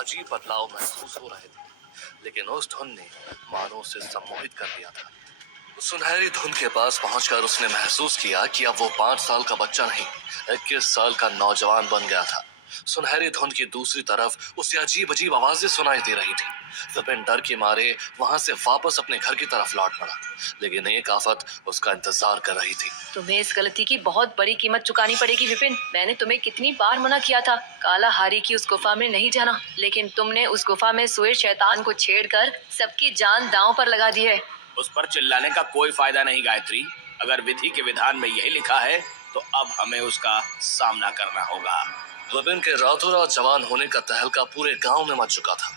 अजीब बदलाव महसूस हो रहे थे, लेकिन उस धुन ने मानो उसे सम्मोहित कर दिया था। सुनहरी धुन के पास पहुंचकर उसने महसूस किया कि अब वो 5 साल का बच्चा नहीं, 21 साल का नौजवान बन गया था। सुनहरी धुन की दूसरी तरफ उसे अजीब अजीब आवाजें सुनाई दे रही थी। विपिन डर के मारे वहां से वापस अपने घर की तरफ लौट पड़ा, लेकिन एक आफत उसका इंतजार कर रही थी। तुम्हें इस गलती की बहुत बड़ी कीमत चुकानी पड़ेगी विपिन। मैंने तुम्हें कितनी बार मना किया था काला हारी की उस गुफा में नहीं जाना, लेकिन तुमने उस गुफा में सोए शैतान को छेड़कर सबकी जान दांव पर लगा दी है। उस पर चिल्लाने का कोई फायदा नहीं गायत्री। अगर विधि के विधान में यही लिखा है तो अब हमें उसका सामना करना होगा। विपिन के रातों रात जवान होने का तहलका पूरे गांव में मच चुका था।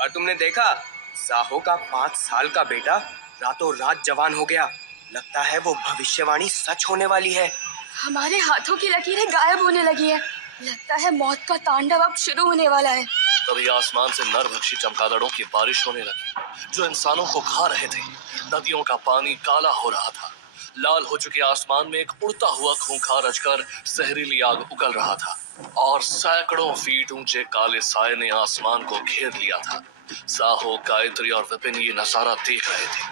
और तुमने देखा, साहो का 5 साल का बेटा रातों रात जवान हो गया। लगता है वो भविष्यवाणी सच होने वाली है। हमारे हाथों की लकीरें गायब होने लगी है। लगता है मौत का तांडव अब शुरू होने वाला है। तभी आसमान से नरभक्षी चमगादड़ों की बारिश होने लगी, जो इंसानों को खा रहे थे। नदियों का पानी काला हो रहा था। लाल हो चुके आसमान में एक उड़ता हुआ खूंखार अजगर जहरीली आग उगल रहा था, और सैकड़ों फीट ऊंचे काले साए ने आसमान को घेर लिया था। साहो, गायत्री और विपिन ये नजारा देख रहे थे।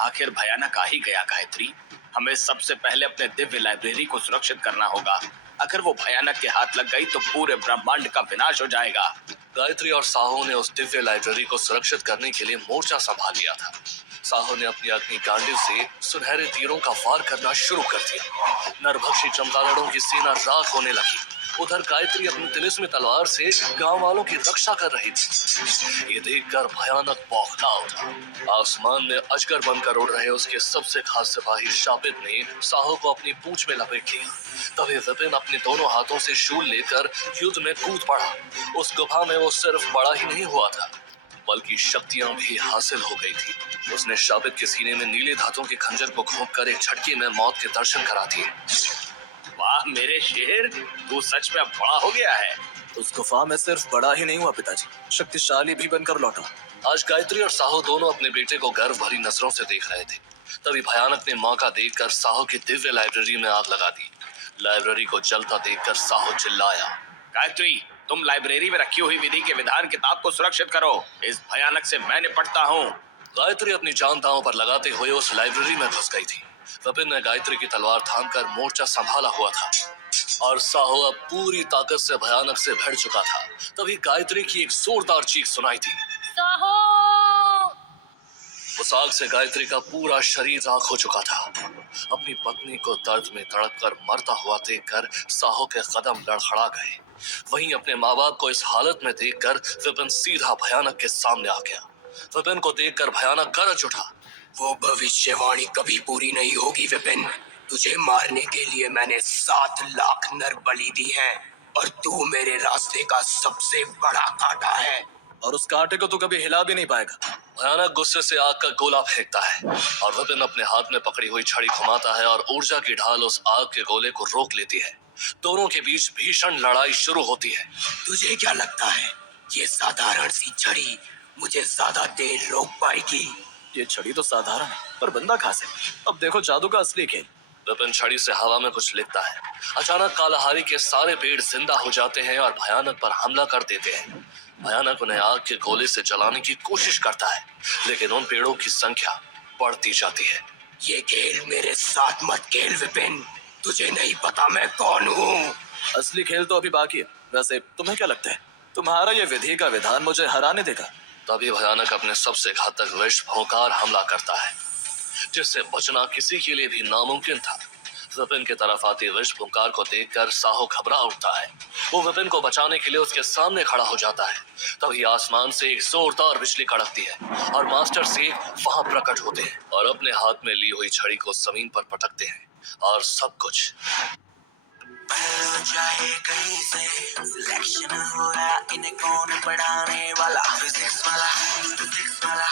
आखिर भयानक आ ही गया गायत्री। हमें सबसे पहले अपने दिव्य लाइब्रेरी को सुरक्षित करना होगा। अगर वो भयानक के हाथ लग गई तो पूरे ब्रह्मांड का विनाश हो जाएगा। गायत्री और साहो ने उस दिव्य लाइब्रेरी को सुरक्षित करने के लिए मोर्चा संभाल लिया था। साहो ने अपनी अग्नि गांडिव से सुनहरे तीरों का वार करना शुरू कर दिया। नरभक्षी चमगादड़ों की सेना राख होने लगी। उधर गायत्री अपनी तिलिस्मी तलवार से गांव वालों की रक्षा कर रही थी। ये देखकर भयानक बौखला उठा। आसमान में अजगर बनकर उड़ रहे उसके सबसे खास सिपाही शापित ने साहो को अपनी पूंछ में लपेट लिया। तभी विपिन अपने दोनों हाथों से शूल लेकर युद्ध में कूद पड़ा। उस गुफा में वो सिर्फ बड़ा ही नहीं हुआ था, बल्कि शक्तियां भी हासिल हो गई थी। उसने शापित के सीने में नीले धातों के खंजर को घोंपकर एक झटके में मौत के दर्शन करा दिए। वाह मेरे शेर, तू सच में बड़ा हो गया है। उस गुफा में सिर्फ बड़ा ही नहीं हुआ पिताजी, शक्तिशाली भी बनकर लौटा। आज गायत्री और साहो दोनों अपने बेटे को गर्व भरी नजरों से देख रहे थे। तभी भयानक ने मौका देखकर साहो की दिव्य लाइब्रेरी में आग लगा दी। लाइब्रेरी को जलता देखकर साहो चिल्लाया, गायत्री, तुम लाइब्रेरी में रखी हुई विधि के विधान किताब को सुरक्षित करो। इस भयानक से मैं निपटता हूँ। गायत्री अपनी जान दांव पर लगाते हुए उस लाइब्रेरी में घुस गई थी। विपिन ने गायत्री की तलवार थामकर मोर्चा संभाला हुआ था, और साहो अब पूरी ताकत से भयानक से भिड़ चुका था। तभी गायत्री की एक जोरदार चीख सुनाई थी, साहो! उस आग से गायत्री का पूरा शरीर राख हो चुका था। अपनी पत्नी को दर्द में तड़पकर मरता हुआ देखकर साहो के कदम लड़खड़ा गए। वहीं अपने माँ बाप को इस हालत में देखकर विपिन सीधा भयानक के सामने आ गया। विपिन को देखकर भयानक गरज उठा, वो भविष्यवाणी कभी पूरी नहीं होगी विपिन। तुझे मारने के लिए मैंने 7 लाख नर बलि दी हैं, और तू मेरे रास्ते का सबसे बड़ा कांटा है। और उस कांटे को तू कभी हिला भी नहीं पाएगा। भयानक गुस्से से आग का गोला फेंकता है, और विपिन अपने हाथ में पकड़ी हुई छड़ी घुमाता है और ऊर्जा की ढाल उस आग के गोले को रोक लेती है। दोनों के बीच भीषण लड़ाई शुरू होती है। तुझे क्या लगता है ये साधारण सी छड़ी मुझे ज्यादा देर रोक पाएगी? ये छड़ी तो साधारण है, पर बंदा खास है। अब देखो जादू का असली खेल। विपिन छड़ी से हवा में कुछ लिखता है। अचानक कालाहारी के सारे पेड़ जिंदा हो जाते हैं और भयानक पर हमला कर देते हैं। भयानक उन्हें आग के गोले से जलाने की कोशिश करता है, लेकिन उन पेड़ों की संख्या बढ़ती जाती है। ये खेल मेरे साथ मत खेल विपिन। तुझे नहीं पता मैं कौन हूँ। असली खेल तो अभी बाकी है। वैसे तुम्हें क्या लगता है, तुम्हारा ये विधि का विधान मुझे हराने देगा? तभी भयानक अपने सबसे घातक विष भौंकार हमला करता है, जिससे बचना किसी के लिए भी नामुमकिन था। विपिन की तरफ आती विष भौंकार को देखकर साहो घबरा उठता है। वो विपिन को बचाने के लिए उसके सामने खड़ा हो जाता है। तभी आसमान से एक जोरदार बिजली कड़कती है, और मास्टर सेठ वहां प्रकट होते हैं और अपने हाथ में ली हुई छड़ी को जमीन पर पटकते हैं, और सब कुछ जाए कहीं से सिलेक्शन हो रहा, इन्हें कौन पढ़ाने वाला? फिजिक्स वाला